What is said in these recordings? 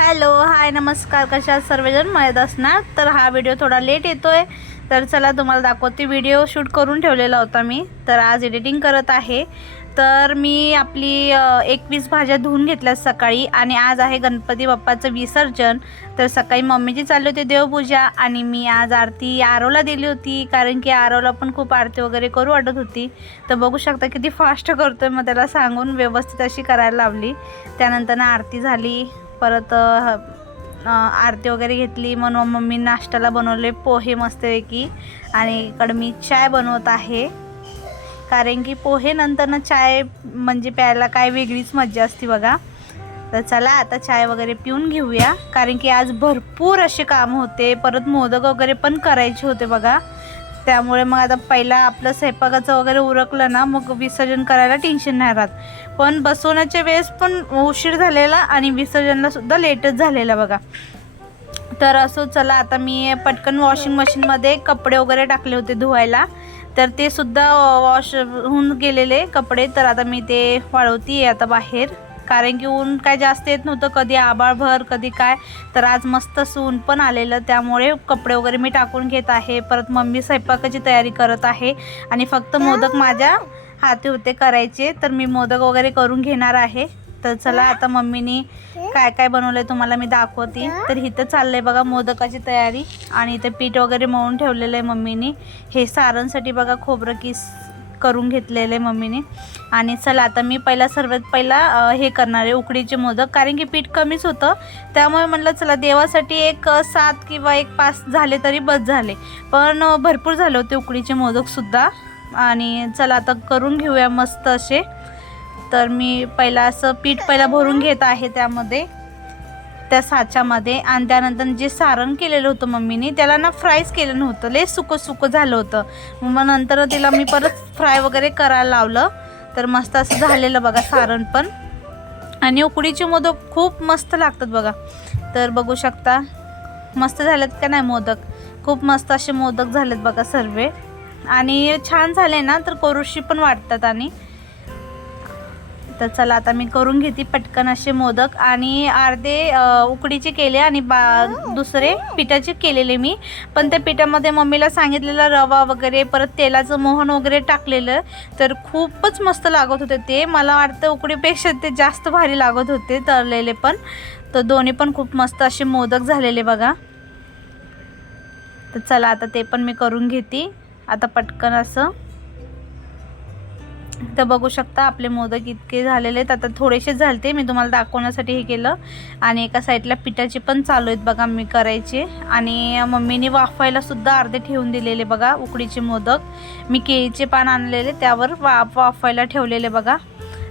Hello hi नमस्कार. कशा सर्वजण? मयत असणार? तर हा व्हिडिओ थोडा लेट येतो आहे तर चला तुम्हाला दाखवते. व्हिडिओ शूट करून ठेवलेला होता मी. तर आज एडिटिंग करत आहे. तर मी आपली एकवीस भाज्या धुवून घेतल्या सकाळी आणि आज आहे गणपती बाप्पाचं विसर्जन. तर सकाळी मम्मीची चालली होती देवपूजा आणि मी आज आरती आरोला दिली होती. कारण की आरोला पण खूप आरती वगैरे करू वाटत होती. तर बघू शकता किती फास्ट करतोय मग त्याला सांगून व्यवस्थित अशी करायला लावली. त्यानंतर ना आरती झाली. परत आरती वगैरे घेतली म्हणून मम्मी नाश्त्याला बनवले पोहे मस्तपैकी. आणि इकडं मी चाय बनवत आहे. कारण की पोहे नंतर चाय म्हणजे प्यायला काय वेगळीच मज्जा असते बघा. तर चला आता चाय वगैरे पिऊन घेऊया. कारण की आज भरपूर असे काम होते. परत मोदक वगैरे पण करायचे होते बघा. त्यामुळे मग आता पहिला आपलं स्वयंपाकाचं वगैरे उरकलं ना मग विसर्जन करायला टेन्शन नाही राहत. पण बसवण्याच्या वेळेस पण उशीर झालेला आणि विसर्जनला सुद्धा लेटच झालेला बघा. तर असो चला आता मी पटकन वॉशिंग मशीनमध्ये कपडे वगैरे टाकले होते धुवायला. तर ते सुद्धा वॉश होऊन गेलेले कपडे. तर आता मी ते वाळवते आता बाहेर. कारण की ऊन काय जास्त येत नव्हतं कधी आबाळभर कधी काय. तर आज मस्त ऊन पण आलेलं त्यामुळे कपडे वगैरे मी टाकून घेत आहे. परत मम्मी स्वयंपाकाची तयारी करत आहे आणि फक्त मोदक माझ्या हाती होते करायचे तर मी मोदक वगैरे करून घेणार आहे. तर चला आता मम्मीनी काय काय बनवलंय तुम्हाला मी दाखवते. तर इथं चाललंय बघा मोदकाची तयारी आणि इथं पीठ वगैरे मळून ठेवलेलं आहे मम्मीनी. हे सारणसाठी बघा खोबरं किस करून घेतलेले मम्मीने. आणि चला आता मी पहिला सर्वात पहिला हे करणार आहे उकडीचे मोदक. कारण की पीठ कमीच होतं. त्यामुळे म्हटलं चला देवासाठी एक सात किंवा एक पाच झाले तरी बस झाले. पण भरपूर झाले होते उकडीचे मोदकसुद्धा आणि चला आता करून घेऊया मस्त असे. तर मी पहिला असं पीठ पहिला भरून घेत आहे त्यामध्ये. त्या साच्यामध्ये आणि त्यानंतर जे सारण केलेलं होतं मम्मीने त्याला ना फ्रायच केलं नव्हतं. लय सुकं सुकं झालं होतं. मग नंतर तिला मी परत फ्राय वगैरे करायला लावलं. तर मस्त असं झालेलं बघा सारण पण. आणि उकडीचे मोदक खूप मस्त लागतात बघा. तर बघू शकता मस्त झालेत का नाही मोदक? खूप मस्त असे मोदक झालेत बघा सर्व. आणि छान झाले ना तर कोरुशी पण वाटतात आणि. तर चला आता मी करून घेते पटकन असे मोदक. आणि अर्धे उकडीचे केले आणि बा दुसरे पिठाचे केलेले मी. पण त्या पिठामध्ये मम्मीला सांगितलेलं रवा वगैरे परत तेलाचं मोहन वगैरे टाकलेलं तर खूपच मस्त लागत होते ते. मला वाटतं उकडीपेक्षा ते जास्त भारी लागत होते तळलेले पण. तर दोन्ही पण खूप मस्त असे मोदक झालेले बघा. तर चला आता ते पण मी करून घेते. आता पटकन असं. तर बघू शकता आपले मोदक इतके झालेले आहेत. आता थोडेसे झालते मी तुम्हाला दाखवण्यासाठी हे केलं. आणि एका साईडला पिठाचे पण चालू आहेत बघा मी करायचे. आणि मम्मीने वाफायला सुद्धा अर्धे ठेवून दिलेले बघा उकडीचे मोदक. मी केळीचे पान आणलेले त्यावर वाफ वाफायला ठेवलेले बघा.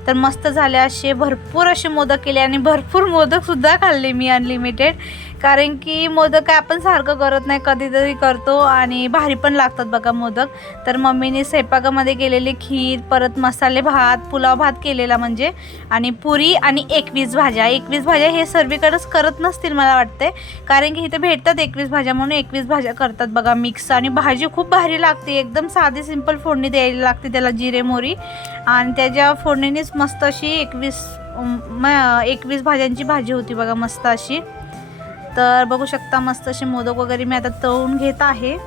तर मस्त झाले असे भरपूर असे मोदक केले आणि भरपूर मोदकसुद्धा खाल्ले मी अनलिमिटेड कारण की मोदक काय आपण सारखं करत नाही कधीतरी करतो आणि भारी पण लागतात बघा मोदक. तर मम्मीने स्वयंपाकामध्ये केलेली खीर परत मसाले भात पुलाव भात केलेला म्हणजे आणि पुरी आणि एकवीस भाज्या. एकवीस भाज्या हे सर्वीकडेच करत नसतील मला वाटते कारण की इथे भेटतात एकवीस भाज्या म्हणून एकवीस भाज्या करतात बघा मिक्स. आणि भाजी खूप भारी लागते. एकदम साधी सिंपल फोडणी द्यायला लागते त्याला जिरे मोरी. आणि त्याच्या फोडणीनेच मस्त अशी एकवीस एकवीस भाज्यांची भाजी होती बघा मस्त अशी. तर बघू शकता मस्त असे मोदक वगैरे मी आता तळून घेत आहे.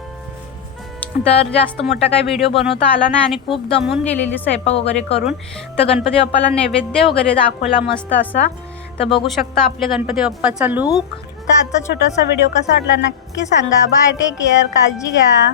तर जास्त मोठा काही व्हिडिओ बनवता आला नाही आणि खूप दमून गेलेली स्वयंपाक वगैरे करून. तर गणपती बाप्पाला नैवेद्य वगैरे दाखवला मस्त असा. तर बघू शकता आपले गणपती बाप्पाचा लूक तर आजचा छोटासा व्हिडिओ कसा वाटला नक्की सांगा. बाय टेक केअर काळजी घ्या.